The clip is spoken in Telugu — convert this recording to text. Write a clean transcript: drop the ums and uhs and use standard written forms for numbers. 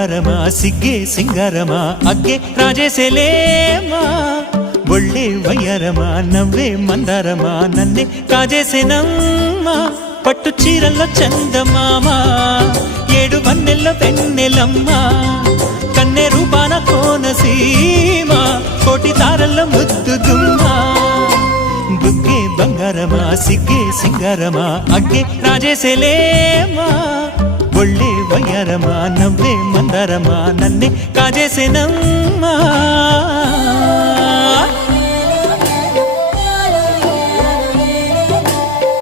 బంగారమా సిగ్గే సింగారమా అగ్గే రాజేసేలేమా ఒళ్ళే వయ్యారమా నవ్వే మందారమా నన్నే కాజేసేనమ్మా పట్టు చీరల్లో చందమామా ఏడు వన్నెల్లో వెన్నెలమ్మా కన్నె రూపాన కోనసీమ కోటి తారల్లో ముద్దుగుమ్మా బుగ్గే బంగారమా సిగ్గే సింగారమా అగ్గే రాజేసేలేమా ఒళ్ళే వయ్యారమా నవ్వే మందారమా నన్నే కాజేసేనమ్మా